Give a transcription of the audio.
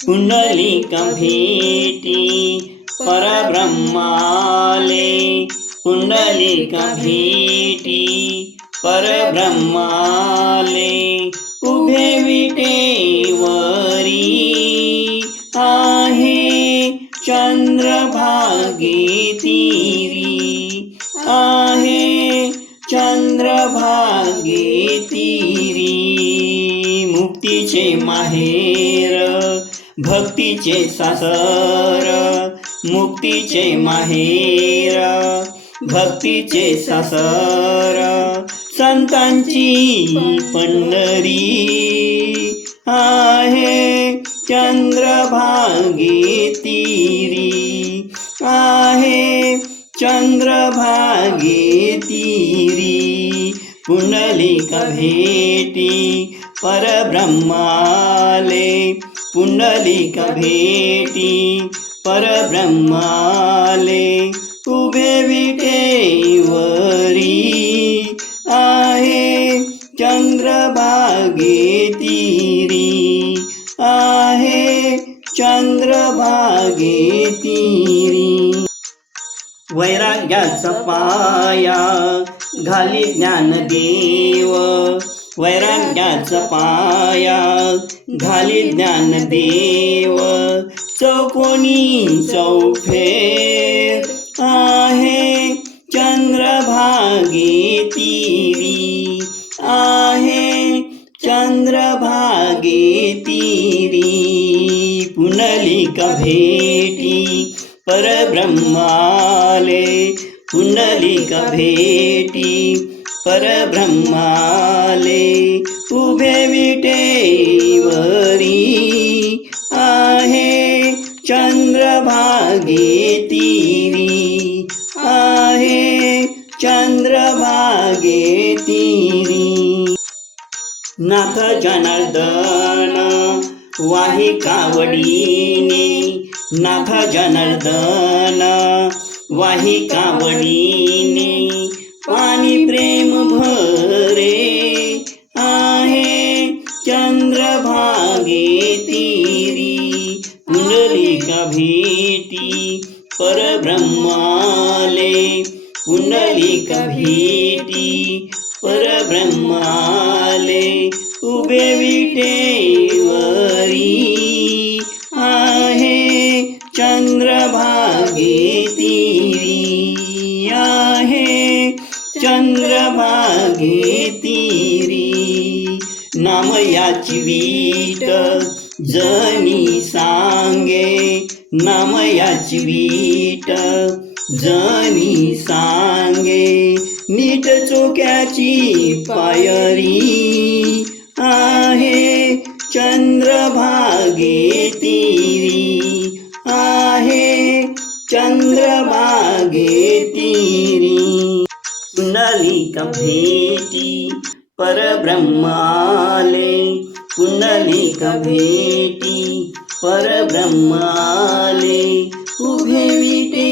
पुंडलिक भेटी परब्रह्माले, पुंडलिक भेटी परब्रह्माले, उभे विटेवरी आहे चंद्रभागे तीरी, आहे चंद्रभागे तीरी. मुक्तीचे माहेर भक्तीचे सासर, मुक्तीचे माहेर भक्तीचे सासर, संतांची पंढरी आहे चंद्रभागे तीरी, आहे चंद्रभागे तीरी. पुंडलिक भेटी परब्रह्माले, पुंडलिक भेटी परब्रह्माले, उभे विटेवरी आहे चंद्रभागे तीरी, आहे चंद्रभागे तीरी. वैराग्याचा पाया घाली ज्ञानदेव, वैराग्याचा पाया घाली ज्ञानदेव, चौकोनी चौफेर आहे चंद्रभागे तीरी, आहे चंद्रभागे तीरी. पुंडलिक भेटी परब्रह्माले, पुंडलिक भेटी परब्रह्माले, उभे विटेवरी आहे चंद्रभागे तीरी, आहे चंद्रभागे तीरी. नाथ जनार्दन वाही कावडीने, नाथ जनार्दन वाही कावडीने, पाणी प्रेम भरे आहे चंद्रभागे तीरी. पुंडलिक भेटी परब्रह्माले, पुंडलिक भेटी परब्रह्माले, उभे विटेवरी आहे चंद्रभागे तीरी, आहे चंद्रभागे तीरी. नाम याची वीट जनी सांगे, नाम याची वीट जनी सांगे, नीट चोक्याची पायरी आहे चंद्रभागे तीरी, आहे चंद्रभागे तीरी. पुंडलिक भेटी परब्रह्माले, पुंडलिक भेटी परब्रह्माले, उभे विटे